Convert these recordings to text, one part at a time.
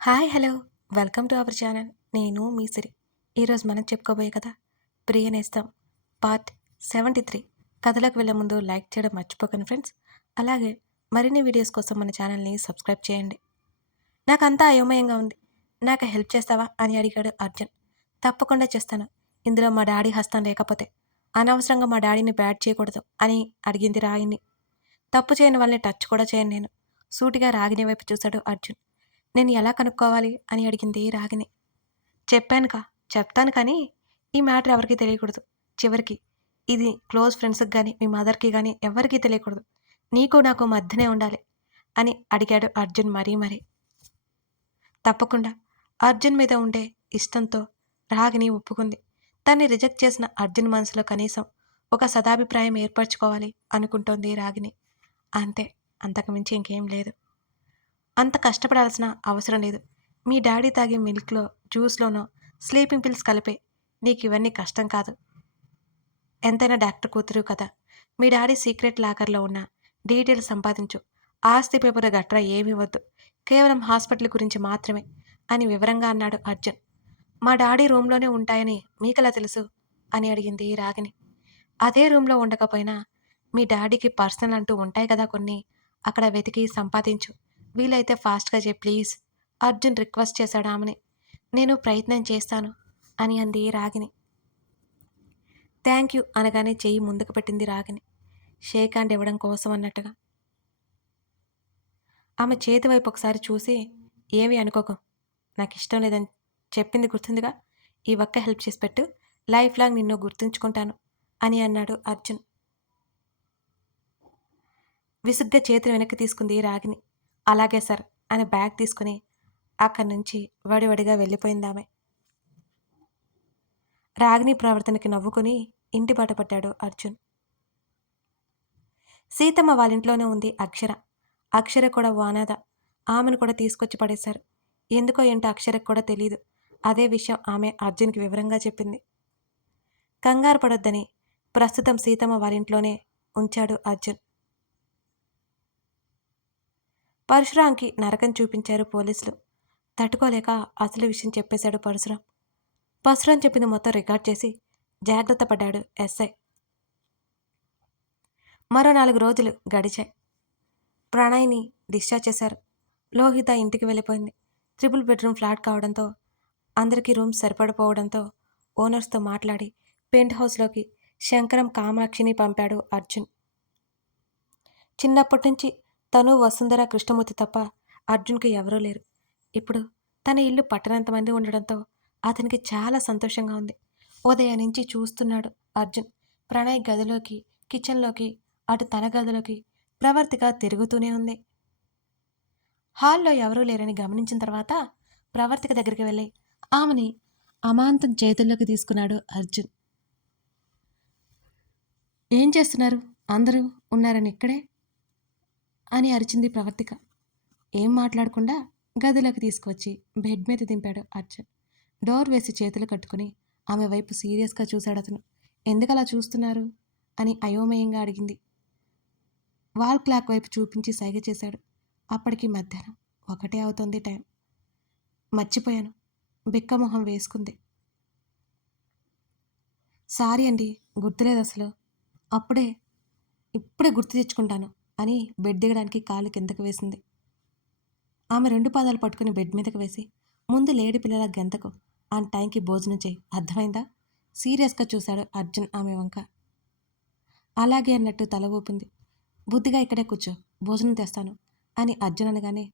Hi hello welcome to our channel. నేను మీ సిరి. ఈరోజు మనం చెప్పుకోబోయే కథ ప్రియ నేస్తం పార్ట్ 73. కథలోకి వెళ్ళే ముందు లైక్ చేయడం మర్చిపోకండి ఫ్రెండ్స్. అలాగే మరిన్ని వీడియోస్ కోసం మన ఛానల్ని సబ్స్క్రైబ్ చేయండి. నాకంతా అయోమయంగా ఉంది. నాకు హెల్ప్ చేస్తావా అని అడిగాడు అర్జున్. తప్పకుండా చేస్తాను. ఇందులో మా డాడీ హస్తం లేకపోతే. అనవసరంగా మా డాడీని బ్యాడ్ చేయకూడదు అని అడిగింది రాగిని. తప్పు చేయని వాళ్ళని టచ్ కూడా చేయను నేను. సూటిగా రాగిని వైపు చూశాడు అర్జున్. నేను ఎలా కనుక్కోవాలి అని అడిగింది రాగిని. చెప్పానుగా, చెప్తాను కానీ ఈ మ్యాటర్ ఎవరికీ తెలియకూడదు. చివరికి ఇది క్లోజ్ ఫ్రెండ్స్కి కానీ మీ మదర్కి కానీ ఎవరికీ తెలియకూడదు. నీకు నాకు మధ్యనే ఉండాలి అని అడిగాడు అర్జున్ మరీ. తప్పకుండా. అర్జున్ మీద ఉండే ఇష్టంతో రాగిని ఒప్పుకుంది. తన్ని రిజెక్ట్ చేసిన అర్జున్ మనసులో కనీసం ఒక సదాభిప్రాయం ఏర్పరచుకోవాలి అనుకుంటోంది రాగిని. అంతే, అంతకుమించి ఇంకేం లేదు. అంత కష్టపడాల్సిన అవసరం లేదు. మీ డాడీ తాగే మిల్క్లో, జ్యూస్లోనో స్లీపింగ్ పిల్స్ కలిపే. నీకు ఇవన్నీ కష్టం కాదు. ఎంతైనా డాక్టర్ కూతురు కదా. మీ డాడీ సీక్రెట్ లాకర్లో ఉన్న డీటెయిల్స్ సంపాదించు. ఆస్తి పేపర్ గట్రా ఏమీ వద్దు. కేవలం హాస్పిటల్ గురించి మాత్రమే అని వివరంగా అన్నాడు అర్జున్. మా డాడీ రూమ్లోనే ఉంటాయని మీకెలా తెలుసు అని అడిగింది రాగిని. అదే రూమ్లో ఉండకపోయినా మీ డాడీకి పర్సనల్ అంటూ ఉంటాయి కదా కొన్ని. అక్కడ వెతికి సంపాదించు. వీలైతే ఫాస్ట్గా ప్లీజ్. అర్జున్ రిక్వెస్ట్ చేశాడు ఆమెని. నేను ప్రయత్నం చేస్తాను అని అంది రాగిని. థ్యాంక్ యూ అనగానే చెయ్యి ముందుకు పెట్టింది రాగిని, షేక్ హ్యాండ్ ఇవ్వడం కోసం అన్నట్టుగా. ఆమె చేతి వైపు ఒకసారి చూసి, ఏమి అనుకోకు, నాకు ఇష్టం లేదని చెప్పింది గుర్తుందిగా. ఈ ఒక్క హెల్ప్ చేసి పెట్టు, లైఫ్ లాంగ్ నిన్ను గుర్తుంచుకుంటాను అని అన్నాడు అర్జున్. విసుగ్గా చేతిని వెనక్కి తీసుకుంది రాగిని. అలాగే సార్ అని బ్యాగ్ తీసుకుని అక్కడి నుంచి వడివడిగా వెళ్ళిపోయిందామె. రాగిని ప్రవర్తనకి నవ్వుకుని ఇంటి బాట పట్టాడు అర్జున్. సీతమ్మ వాళ్ళింట్లోనే ఉంది అక్షర. అక్షర కూడా ఓ అనాథ. ఆమెను కూడా తీసుకొచ్చి పడేశారు. ఎందుకో ఏంటో అక్షరకు కూడా తెలీదు. అదే విషయం ఆమె అర్జున్కి వివరంగా చెప్పింది. కంగారు పడొద్దని ప్రస్తుతం సీతమ్మ వారింట్లోనే ఉంచాడు అర్జున్. పరశురాంకి నరకం చూపించారు పోలీసులు. తట్టుకోలేక అసలు విషయం చెప్పేశాడు పరశురాం. పరశురాం చెప్పింది మొత్తం రికార్డ్ చేసి జాగ్రత్త పడ్డాడు ఎస్ఐ. మరో 4 రోజులు గడిచాయి. ప్రణయ్ని డిశ్చార్జ్ చేశారు. లోహిత ఇంటికి వెళ్ళిపోయింది. 3 బెడ్రూమ్ ఫ్లాట్ కావడంతో అందరికీ రూమ్స్ సరిపడిపోవడంతో ఓనర్స్తో మాట్లాడి పెంట్ హౌస్లోకి శంకరం కామాక్షిని పంపాడు అర్జున్. చిన్నప్పటి నుంచి తను వసుంధర కృష్ణమూర్తి తప్ప అర్జున్కి ఎవరూ లేరు. ఇప్పుడు తన ఇల్లు పట్టనంత మంది ఉండడంతో అతనికి చాలా సంతోషంగా ఉంది. ఉదయం నుంచి చూస్తున్నాడు అర్జున్. ప్రణయ్ గదిలోకి, కిచెన్లోకి, అటు తన గదిలోకి ప్రవర్తిక తిరుగుతూనే ఉంది. హాల్లో ఎవరూ లేరని గమనించిన తర్వాత ప్రవర్తిక దగ్గరికి వెళ్ళి ఆమెని అమాంతం చేతుల్లోకి తీసుకున్నాడు అర్జున్. ఏం చేస్తున్నారు? అందరూ ఉన్నారని ఇక్కడే అని అరిచింది ప్రవర్తిక. ఏం మాట్లాడకుండా గదిలోకి తీసుకువచ్చి బెడ్ మీద దింపాడు అర్జున్. డోర్ వేసి చేతులు కట్టుకుని ఆమె వైపు సీరియస్గా చూశాడు అతను. ఎందుకలా చూస్తున్నారు అని అయోమయంగా అడిగింది. వాల్ క్లాక్ వైపు చూపించి సైగ చేశాడు. అప్పటికి మధ్యాహ్నం 1 అవుతుంది టైం. మర్చిపోయాను, బిక్కమొహం వేసుకుంది. సారీ అండి, గుర్తులేదు అసలు. ఇప్పుడే గుర్తు తెచ్చుకుంటాను అని బెడ్ దిగడానికి కాలు కిందకు వేసింది. ఆమె 2 పాదాలు పట్టుకుని బెడ్ మీదకు వేసి, ముందు లేడి పిల్లల గెంతకు, ఆ టైంకి భోజనం చేయి, అర్థమైందా? సీరియస్గా చూశాడు అర్జున్ ఆమె వంక. అలాగే అన్నట్టు తల ఊపింది. బుద్ధిగా ఇక్కడే కూర్చో, భోజనం తెస్తాను అని అర్జున్ అనగానే,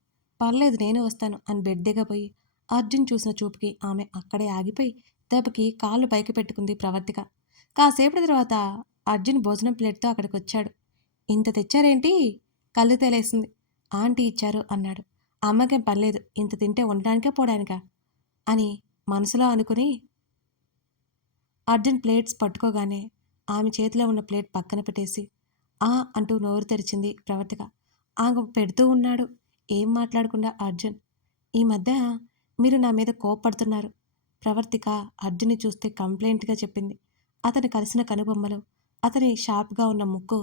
పర్లేదు నేను వస్తాను అని బెడ్ దిగపోయి అర్జున్ చూసిన చూపుకి ఆమె అక్కడే ఆగిపోయి దెబ్బకి కాళ్ళు పైకి పెట్టుకుంది ప్రవర్తిక. కాసేపటి తర్వాత అర్జున్ భోజనం ప్లేట్తో అక్కడికి వచ్చాడు. ఇంత తెచ్చారేంటి? కళ్ళు తేలేసింది. ఆంటీ ఇచ్చారు అన్నాడు. అమ్మకేం పర్లేదు, ఇంత తింటే ఉండడానికే పోడానికా అని మనసులో అనుకుని అర్జున్ ప్లేట్స్ పట్టుకోగానే ఆమె చేతిలో ఉన్న ప్లేట్ పక్కన పెట్టేసి ఆ అంటూ నోరు తెరిచింది ప్రవర్తిక. ఆమె పెడుతూ ఉన్నాడు. ఏం మాట్లాడకుండా అర్జున్, ఈ మధ్య మీరు నా మీద కోప్పడుతున్నారు. ప్రవర్తిక అర్జున్ని చూస్తే కంప్లైంట్గా చెప్పింది. అతను కలిసిన కనుబొమ్మలు, అతని షార్ప్గా ఉన్న ముక్కు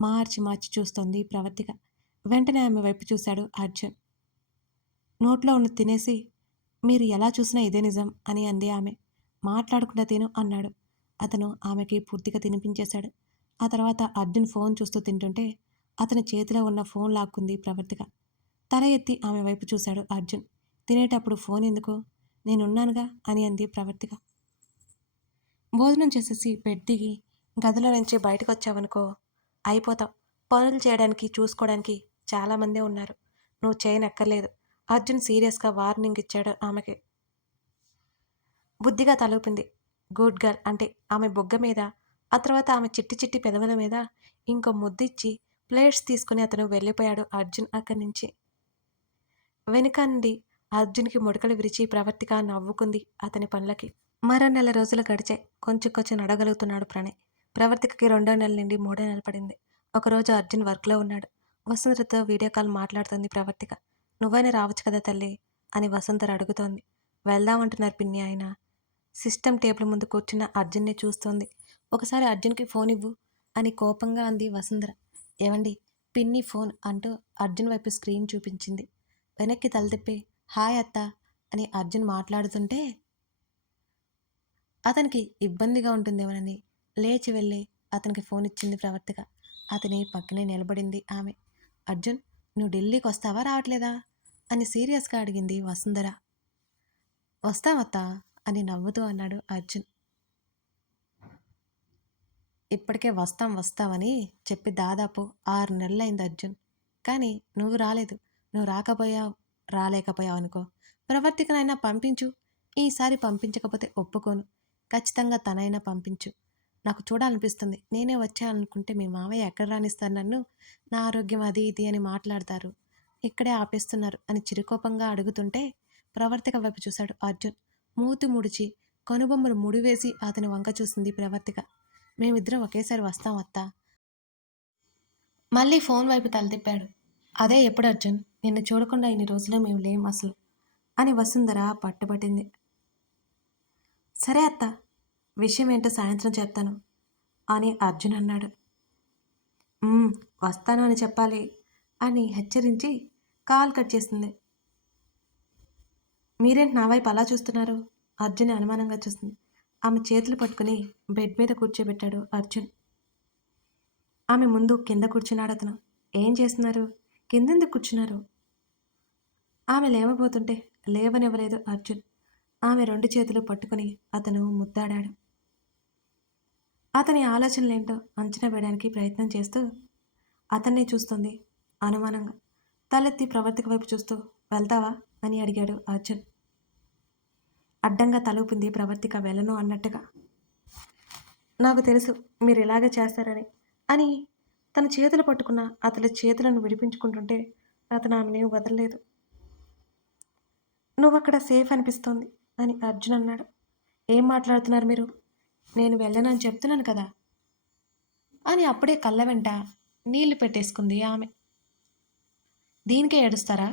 మార్చి మార్చి చూస్తోంది ప్రవర్తిక. వెంటనే ఆమె వైపు చూశాడు అర్జున్. నోట్లో ఉన్నది తినేసి, మీరు ఎలా చూసినా ఇదే నిజం అని అంది ఆమె. మాట్లాడకుండా తిను అన్నాడు. అతను ఆమెకి పూర్తిగా తినిపించేశాడు. ఆ తర్వాత అర్జున్ ఫోన్ చూస్తూ తింటుంటే అతని చేతిలో ఉన్న ఫోన్ లాక్కుంది ప్రవర్తిక. తల ఎత్తి ఆమె వైపు చూశాడు అర్జున్. తినేటప్పుడు ఫోన్ ఎందుకు? నేనున్నానుగా అని అంది ప్రవర్తిక. భోజనం చేసేసి బెడ్ దిగి గదిలో నుంచి బయటకొచ్చావనుకో అయిపోతాం. పనులు చేయడానికి, చూసుకోవడానికి చాలామందే ఉన్నారు. నువ్వు చేయనక్కర్లేదు. అర్జున్ సీరియస్‌గా వార్నింగ్ ఇచ్చాడు ఆమెకి. బుద్ధిగా తలూపింది. గుడ్ గర్ల్ అంటే ఆమె బుగ్గ మీద, ఆ తర్వాత ఆమె చిట్టి చిట్టి పెదవుల మీద ఇంకో ముద్దిచ్చి ప్లేట్స్ తీసుకుని అతను వెళ్ళిపోయాడు అర్జున్ అక్కడి నుంచి. వెనుక నుండి అర్జున్‌కి ముడకలు విరిచి ప్రవర్తిక నవ్వుకుంది అతని పనులకి. మరో నెల రోజులు గడిచాయి. కొంచెం కొంచెం నడవగలుగుతున్నాడు ప్రణయ్. ప్రవర్తికకి రెండో నెల నుండి మూడో నెల పడింది. ఒకరోజు అర్జున్ వర్క్‌లో ఉన్నాడు. వసుంధరతో వీడియో కాల్ మాట్లాడుతోంది ప్రవర్తిక. నువ్వైనా రావచ్చు కదా తల్లి అని వసుంధర అడుగుతోంది. వెళ్దామంటున్నారు పిన్ని ఆయన. సిస్టమ్ టేబుల్ ముందు కూర్చున్న అర్జున్‌ని చూస్తోంది. ఒకసారి అర్జున్‌కి ఫోన్ ఇవ్వు అని కోపంగా అంది వసుంధర. ఏవండి పిన్ని ఫోన్ అంటూ అర్జున్ వైపు స్క్రీన్ చూపించింది. వెనక్కి తల తిప్పి హాయ్ అత్త అని అర్జున్ మాట్లాడుతుంటే అతనికి ఇబ్బందిగా ఉంటుందేమోనని లేచి వెళ్ళి అతనికి ఫోన్ ఇచ్చింది ప్రవర్తిక. అతని పక్కనే నిలబడింది ఆమె. అర్జున్ నువ్వు ఢిల్లీకి వస్తావా రావట్లేదా అని సీరియస్గా అడిగింది వసుంధర. వస్తావత్తా అని నవ్వుతూ అన్నాడు అర్జున్. ఇప్పటికే వస్తావని చెప్పి దాదాపు 6 నెలలైంది అర్జున్. కానీ నువ్వు రాలేదు. నువ్వు రాలేకపోయావు అనుకో. ప్రవర్తికనైనా పంపించు. ఈసారి పంపించకపోతే ఒప్పుకోను. ఖచ్చితంగా తనైనా పంపించు. నాకు చూడాలనిపిస్తుంది. నేనే వచ్చాననుకుంటే మీ మావయ్య ఎక్కడ రానిస్తారు నన్ను? నా ఆరోగ్యం అది ఇది అని మాట్లాడతారు. ఇక్కడే ఆపేస్తున్నారు అని చిరుకోపంగా అడుగుతుంటే ప్రవర్తిక వైపు చూశాడు అర్జున్. మూతి ముడిచి కనుబొమ్మలు ముడివేసి అతని వంక చూసింది ప్రవర్తిక. మేమిద్దరం ఒకేసారి వస్తాం అత్తా. మళ్ళీ ఫోన్ వైపు తల తిప్పాడు. అదే ఎప్పుడు అర్జున్? నిన్ను చూడకుండా ఇన్ని రోజులు మేము లేం అసలు అని వసుంధర పట్టుబట్టింది. సరే అత్త, విషయం ఏంటో సాయంత్రం చెప్తాను అని అర్జున్ అన్నాడు. వస్తాను అని చెప్పాలి అని హెచ్చరించి కాల్ కట్ చేసింది. మీరేంటి నా వైపు అలా చూస్తున్నారు? అర్జున్ అనుమానంగా చూస్తుంది. ఆమె చేతులు పట్టుకుని బెడ్ మీద కూర్చోబెట్టాడు అర్జున్. ఆమె ముందు కింద కూర్చున్నాడు అతను. ఏం చేస్తున్నారు? కిందెందుకు కూర్చున్నారు? ఆమె లేవబోతుంటే లేవనివ్వలేదు అర్జున్. ఆమె 2 చేతులు పట్టుకుని అతను ముద్దాడాడు. అతని ఆలోచనలేంటో అంచనా వేయడానికి ప్రయత్నం చేస్తూ అతన్నే చూస్తుంది అనుమానంగా. తలెత్తి ప్రవర్తిక వైపు చూస్తూ వెళ్తావా అని అడిగాడు అర్జున్. అడ్డంగా తలూపింది ప్రవర్తిక వెళ్ళను అన్నట్టుగా. నాకు తెలుసు మీరు ఇలాగే చేస్తారని అని తన చేతులు పట్టుకున్న అతని చేతులను విడిపించుకుంటుంటే అతను ఆమెని వదలలేదు. నువ్వక్కడ సేఫ్ అనిపిస్తోంది అని అర్జున్ అన్నాడు. ఏం మాట్లాడుతున్నారు మీరు? నేను వెళ్ళనని చెప్తున్నాను కదా అని అప్పుడే కళ్ళ వెంట నీళ్లు పెట్టేసుకుంది ఆమె. దీనికే ఏడుస్తారా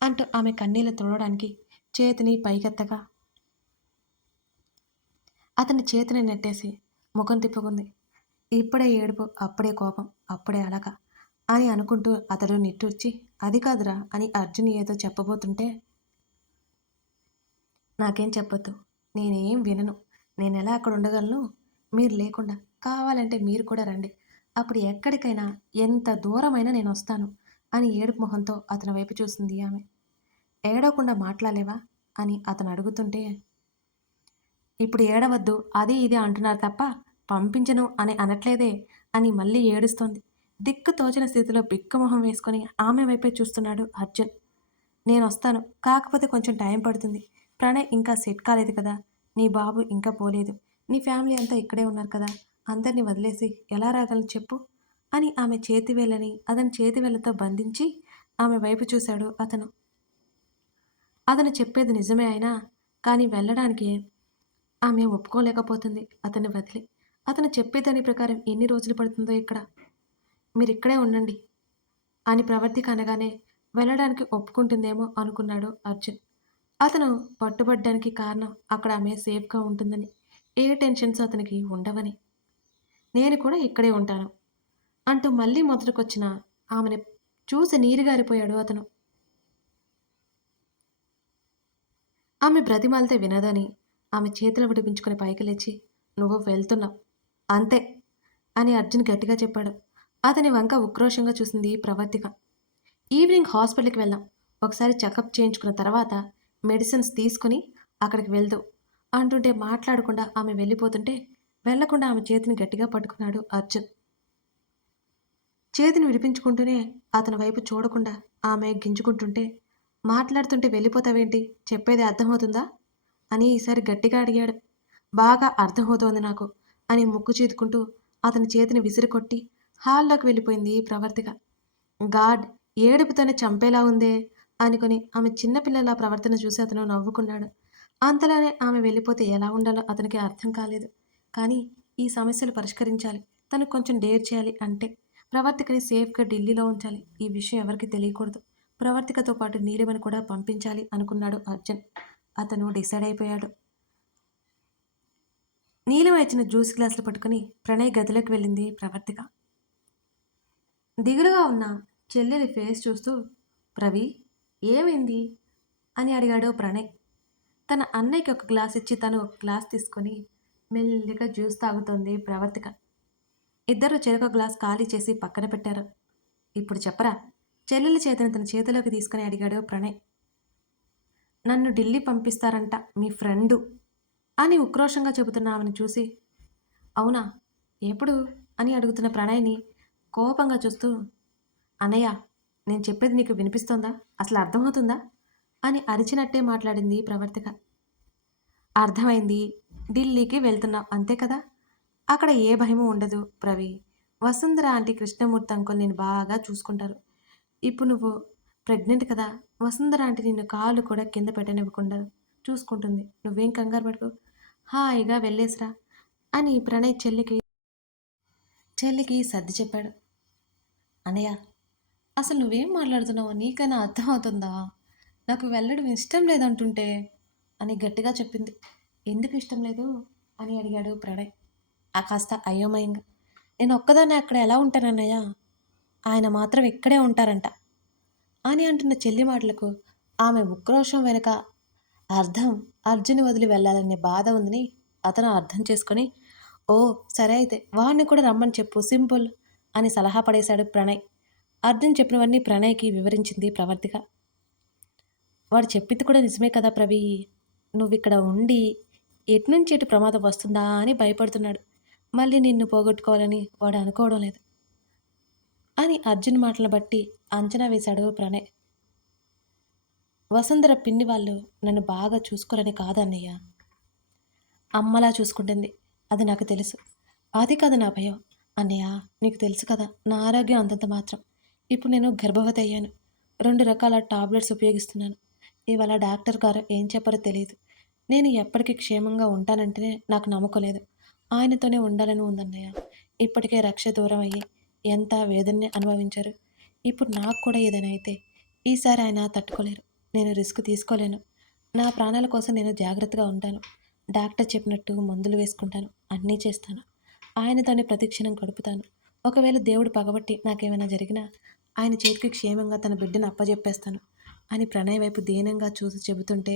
అంటూ ఆమె కన్నీళ్లు తుడవడానికి చేతిని పైకెత్తగా అతని చేతిని నెట్టేసి ముఖం తిప్పుకుంది. ఇప్పుడే ఏడుపు, అప్పుడే కోపం, అప్పుడే అలక అని అనుకుంటూ అతడు నిట్టూర్చి అది కాదురా అని అర్జున్ ఏదో చెప్పబోతుంటే నాకేం చెప్పొద్దు, నేనేం వినను, నేనెలా అక్కడ ఉండగలను మీరు లేకుండా? కావాలంటే మీరు కూడా రండి, అప్పుడు ఎక్కడికైనా ఎంత దూరమైనా నేను వస్తాను అని ఏడుపు మొహంతో అతని వైపు చూసింది ఆమె. ఏడవకుండా మాట్లాడలేవా అని అతను అడుగుతుంటే ఇప్పుడు ఏడవద్దు అది ఇది అంటున్నారు తప్ప పంపించను అని అనట్లేదే అని మళ్ళీ ఏడుస్తోంది. దిక్కు తోచిన స్థితిలో బిక్కమొహం వేసుకొని ఆమె వైపే చూస్తున్నాడు అర్జున్. నేను వస్తాను, కాకపోతే కొంచెం టైం పడుతుంది. ప్రణయ్ ఇంకా సెట్ కాలేదు కదా, నీ బాబు ఇంకా పోలేదు, నీ ఫ్యామిలీ అంతా ఇక్కడే ఉన్నారు కదా, అందరినీ వదిలేసి ఎలా రాగలను చెప్పు అని ఆమె చేతివేళ్ళని అతని చేతివేళ్లతో బంధించి ఆమె వైపు చూశాడు అతను. అతను చెప్పేది నిజమే అయినా కానీ వెళ్ళడానికి ఆమె ఒప్పుకోలేకపోతుంది అతన్ని వదిలి. అతను చెప్పేదాని ప్రకారం ఎన్ని రోజులు పడుతుందో ఇక్కడ. మీరిక్కడే ఉండండి అని ప్రవర్తిక అనగానే వెళ్ళడానికి ఒప్పుకుంటుందేమో అనుకున్నాడు అర్జున్. అతను పట్టుబడ్డానికి కారణం అక్కడ ఆమె సేఫ్గా ఉంటుందని, ఏ టెన్షన్స్ అతనికి ఉండవని. నేను కూడా ఇక్కడే ఉంటాను అంటూ మళ్ళీ మొదలుకొచ్చిన ఆమెను చూసి నీరుగారిపోయాడు అతను. ఆమె బ్రతిమాలితే వినదని ఆమె చేతులు విడిపించుకుని పైకి లేచి, "నువ్వు వెళ్తున్నావు. అంతే" అని అర్జున్ గట్టిగా చెప్పాడు. అతని వంక ఉక్రోషంగా చూసింది ప్రవర్తిక. ఈవినింగ్ హాస్పిటల్‌కి వెళ్దాం. ఒకసారి చెకప్ చేయించుకున్న తర్వాత మెడిసిన్స్ తీసుకొని అక్కడికి వెళ్దువు అంటుంటే మాట్లాడకుండా ఆమె వెళ్ళిపోతుంటే, వెళ్ళకుండా ఆమె చేతిని గట్టిగా పట్టుకున్నాడు అర్జున్. చేతిని విడిపించుకుంటూనే అతని వైపు చూడకుండా ఆమె గింజుకుంటుంటే, మాట్లాడుతుంటే వెళ్ళిపోతావేంటి? చెప్పేది అర్థమవుతుందా? అని ఈసారి గట్టిగా అడిగాడు. బాగా అర్థమవుతోంది నాకు అని ముక్కు చీదుకుంటూ అతని చేతిని విసిరికొట్టి హాల్లోకి వెళ్ళిపోయింది ప్రవర్తిక. గాడ్ ఏడుపుతోనే చంపేలా ఉందే అనుకుని ఆమె చిన్నపిల్లల ప్రవర్తన చూసి అతను నవ్వుకున్నాడు. అంతలోనే ఆమె వెళ్ళిపోతే ఎలా ఉండాలో అతనికి అర్థం కాలేదు. కానీ ఈ సమస్యలు పరిష్కరించాలి. తను కొంచెం డేర్ చేయాలి అంటే ప్రవర్తికని సేఫ్‌గా ఢిల్లీలో ఉంచాలి. ఈ విషయం ఎవరికీ తెలియకూడదు. ప్రవర్తికతో పాటు నీలిమని కూడా పంపించాలి అనుకున్నాడు అర్జున్. అతను డిసైడ్ అయిపోయాడు. నీలిమ ఇచ్చిన జ్యూస్ గ్లాసులు పట్టుకుని ప్రణయ్ గదిలోకి వెళ్ళింది ప్రవర్తిక. దిగులుగా ఉన్న చెల్లెలి ఫేస్ చూస్తూ, "ప్రవి, ఏమైంది?" అని అడిగాడు ప్రణయ్. తన అన్నయ్యకి ఒక గ్లాస్ ఇచ్చి తను ఒక గ్లాస్ తీసుకొని మెల్లిగా జ్యూస్ తాగుతోంది ప్రవర్తిక. ఇద్దరూ చెరొక గ్లాస్ ఖాళీ చేసి పక్కన పెట్టారు. "ఇప్పుడు చెప్పరా?" చెల్లెలి చేతిని తన చేతిలోకి తీసుకుని అడిగాడు ప్రణయ్. "నన్ను ఢిల్లీ పంపిస్తారంట మీ ఫ్రెండు" అని ఉక్రోషంగా చెబుతున్న ఆమెను చూసి, "అవునా? ఎప్పుడు?" అని అడుగుతున్న ప్రణయ్‌ని కోపంగా చూస్తూ, "అన్నయ్య, నేను చెప్పేది నీకు వినిపిస్తోందా? అసలు అర్థమవుతుందా?" అని అరిచినట్టే మాట్లాడింది ప్రవర్తిక. "అర్థమైంది. ఢిల్లీకి వెళ్తున్నావు అంతే కదా? అక్కడ ఏ భయమూ ఉండదు ప్రవి. వసుంధర ఆంటీ, కృష్ణమూర్తి అంకుల్ నిన్ను బాగా చూసుకుంటారు. ఇప్పుడు నువ్వు ప్రెగ్నెంట్ కదా! వసుంధర ఆంటీ నిన్ను కాలు కూడా కింద పెట్టనివ్వకుండా చూసుకుంటుంది. నువ్వేం కంగారు పడకు. హాయిగా వెళ్ళేసిరా" అని ప్రణయ్ చెల్లికి సర్ది చెప్పాడు. "అన్నయ్య, అసలు నువ్వేం మాట్లాడుతున్నావో నీకైనా అర్థమవుతుందా? నాకు వెళ్ళడం ఇష్టం లేదంటుంటే" అని గట్టిగా చెప్పింది. "ఎందుకు ఇష్టం లేదు?" అని అడిగాడు ప్రణయ్. కాస్త అయోమయంగా. "నేను ఒక్కదాన్నే అక్కడ ఎలా ఉంటానన్నయ్య? ఆయన మాత్రం ఇక్కడే ఉంటారంట" అని అంటున్న చెల్లి మాటలకు ఆమె ఉక్రోషం వెనుక అర్థం అర్జున్ వదిలి వెళ్ళాలనే బాధ ఉందని అతను అర్థం చేసుకొని, "ఓ సరే అయితే వాడిని కూడా రమ్మని చెప్పు, సింపుల్" అని సలహా పడేశాడు ప్రణయ్. అర్జున్ చెప్పినవన్నీ ప్రణయ్‌కి వివరించింది ప్రవర్తిక. "వాడు చెప్పింది కూడా నిజమే కదా ప్రవీ. నువ్విక్కడ ఉండి ఎటునుంచి ఎటు ప్రమాదం వస్తుందా అని భయపడుతున్నాడు. మళ్ళీ నిన్ను పోగొట్టుకోవాలని వాడు అనుకోవడం లేదు" అని అర్జున్ మాటలను బట్టి అంచనా వేశాడు ప్రణయ్. "వసుంధర పిన్ని వాళ్ళు నన్ను బాగా చూసుకోరని కాదన్నయ్య. అమ్మలా చూసుకుంటుంది. అది నాకు తెలుసు. అది కాదు నా భయం. అన్నయ్య, నీకు తెలుసు కదా నా ఆరోగ్యం అంతంత మాత్రం. ఇప్పుడు నేను గర్భవతి అయ్యాను. 2 రకాల టాబ్లెట్స్ ఉపయోగిస్తున్నాను. ఇవాళ డాక్టర్ గారు ఏం చెప్పారో తెలీదు. నేను ఎప్పటికీ క్షేమంగా ఉంటానంటేనే నాకు నమ్మకం లేదు. ఆయనతోనే ఉండాలని ఉందన్నయ్య. ఇప్పటికే రక్ష దూరం అయ్యి ఎంత వేదనని అనుభవించారు. ఇప్పుడు నాకు కూడా ఏదైనా అయితే ఈసారి ఆయన తట్టుకోలేరు. నేను రిస్క్ తీసుకోలేను. నా ప్రాణాల కోసం నేను జాగ్రత్తగా ఉంటాను. డాక్టర్ చెప్పినట్టు మందులు వేసుకుంటాను. అన్నీ చేస్తాను. ఆయనతోనే ప్రతిక్షణం గడుపుతాను. ఒకవేళ దేవుడు పగబట్టి నాకేమైనా జరిగినా ఆయన చేతికి క్షేమంగా తన బిడ్డను అప్పజెప్పేస్తాను" అని ప్రణయ్ వైపు దీనంగా చూసి చెబుతుంటే,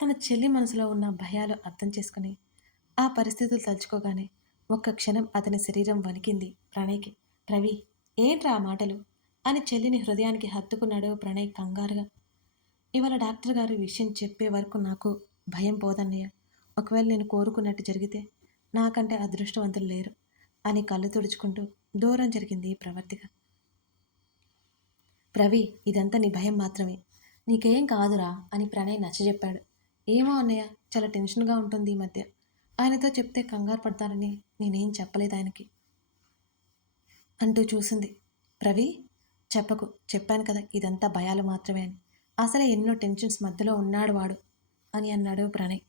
తన చెల్లి మనసులో ఉన్న భయాలు అర్థం చేసుకుని ఆ పరిస్థితులు తలుచుకోగానే ఒక్క క్షణం అతని శరీరం వణికింది ప్రణయ్‌కి. "రవి, ఏంట్రా ఆ మాటలు?" అని చెల్లిని హృదయానికి హత్తుకున్నాడు ప్రణయ్ కంగారుగా. "ఇవాళ డాక్టర్ గారు ఈ విషయం చెప్పే వరకు నాకు భయం పోదన్నయ్య. ఒకవేళ నేను కోరుకున్నట్టు జరిగితే నాకంటే అదృష్టవంతులు లేరు" అని కళ్ళు తుడుచుకుంటూ దూరం జరిగింది ప్రవర్తిక. "ప్రవి, ఇదంతా నీ భయం మాత్రమే. నీకేం కాదురా" అని ప్రణయ్ నచ్చజెప్పాడు. "ఏమో అన్నయ్య, చాలా టెన్షన్‌గా ఉంటుంది ఈ మధ్య. ఆయనతో చెప్తే కంగారు పడతారని నేనేం చెప్పలేదు ఆయనకి" అంటూ చూసింది. "ప్రవి, చెప్పకు. చెప్పాను కదా ఇదంతా భయాలు మాత్రమే అని. అసలే ఎన్నో టెన్షన్స్ మధ్యలో ఉన్నాడు వాడు" అని అన్నాడు ప్రణయ్.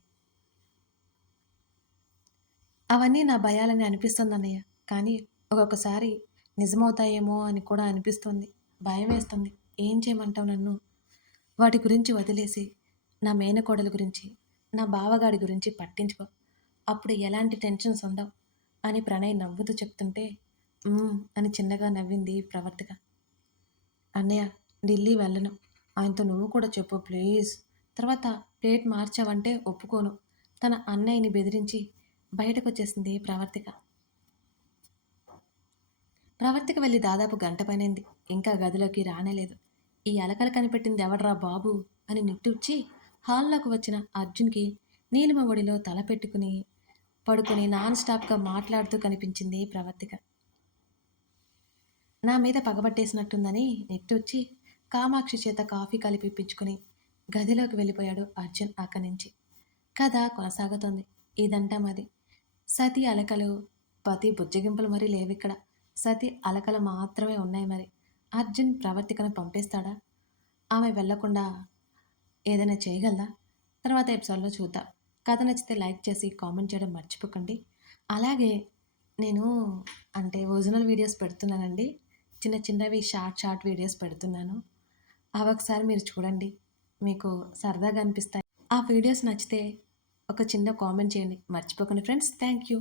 "అవన్నీ నా భయాలని అనిపిస్తుందన్నయ్య. కానీ ఒక్కొక్కసారి నిజమవుతాయేమో అని కూడా అనిపిస్తుంది. భయమేస్తుంది. ఏం చేయమంటావు నన్ను? వాటి గురించి వదిలేసి నా మేనకోడలి గురించి, నా బావగాడి గురించి పట్టించుకో. అప్పుడు ఎలాంటి టెన్షన్స్ ఉండవు" అని ప్రణయ్ నవ్వుతూ చెప్తుంటే, అని చిన్నగా నవ్వింది ప్రవర్తిక. "అన్నయ్య, ఢిల్లీ వెళ్ళను. ఆయనతో నువ్వు కూడా చెప్పు ప్లీజ్" తర్వాత ప్లేట్ మార్చావంటే ఒప్పుకోను. తన అన్నయ్యని బెదిరించి బయటకొచ్చేసింది ప్రవర్తిక. ప్రవర్తిక వెళ్ళి దాదాపు గంట పైనైంది. ఇంకా గదిలోకి రానేలేదు. ఈ అలకలు కనిపెట్టింది ఎవడ్రా బాబు అని నిట్టూర్చి హాల్లోకి వచ్చిన అర్జున్కి నీలిమ ఒడిలో తల పెట్టుకుని పడుకుని నాన్ స్టాప్గా మాట్లాడుతూ కనిపించింది ప్రవర్తిక. నా మీద పగబట్టేసినట్టుందని నిట్టూర్చి కామాక్షి చేత కాఫీ కలిపిప్పించుకుని గదిలోకి వెళ్ళిపోయాడు అర్జున్ అక్కడి నుంచి. కథ కొనసాగుతోంది. ఇదంటా మాది. సతి అలకలు పతి బుజ్జగింపులు మరీ లేవిక్కడ. సతి అలకలు మాత్రమే ఉన్నాయి మరి. అర్జున్ ప్రవర్తికను పంపేస్తాడా? ఆమె వెళ్లకుండా ఏదైనా చేయగలదా? తర్వాత ఎపిసోడ్లో చూద్దాం. కథ నచ్చితే లైక్ చేసి కామెంట్ చేయడం మర్చిపోకండి. అలాగే నేను ఒరిజినల్ వీడియోస్ పెడుతున్నానండి. చిన్న చిన్నవి షార్ట్ వీడియోస్ పెడుతున్నాను. అవి ఒకసారి మీరు చూడండి. మీకు సరదాగా అనిపిస్తాయి. ఆ వీడియోస్ నచ్చితే ఒక చిన్న కామెంట్ చేయండి మర్చిపోకండి ఫ్రెండ్స్. Thank you.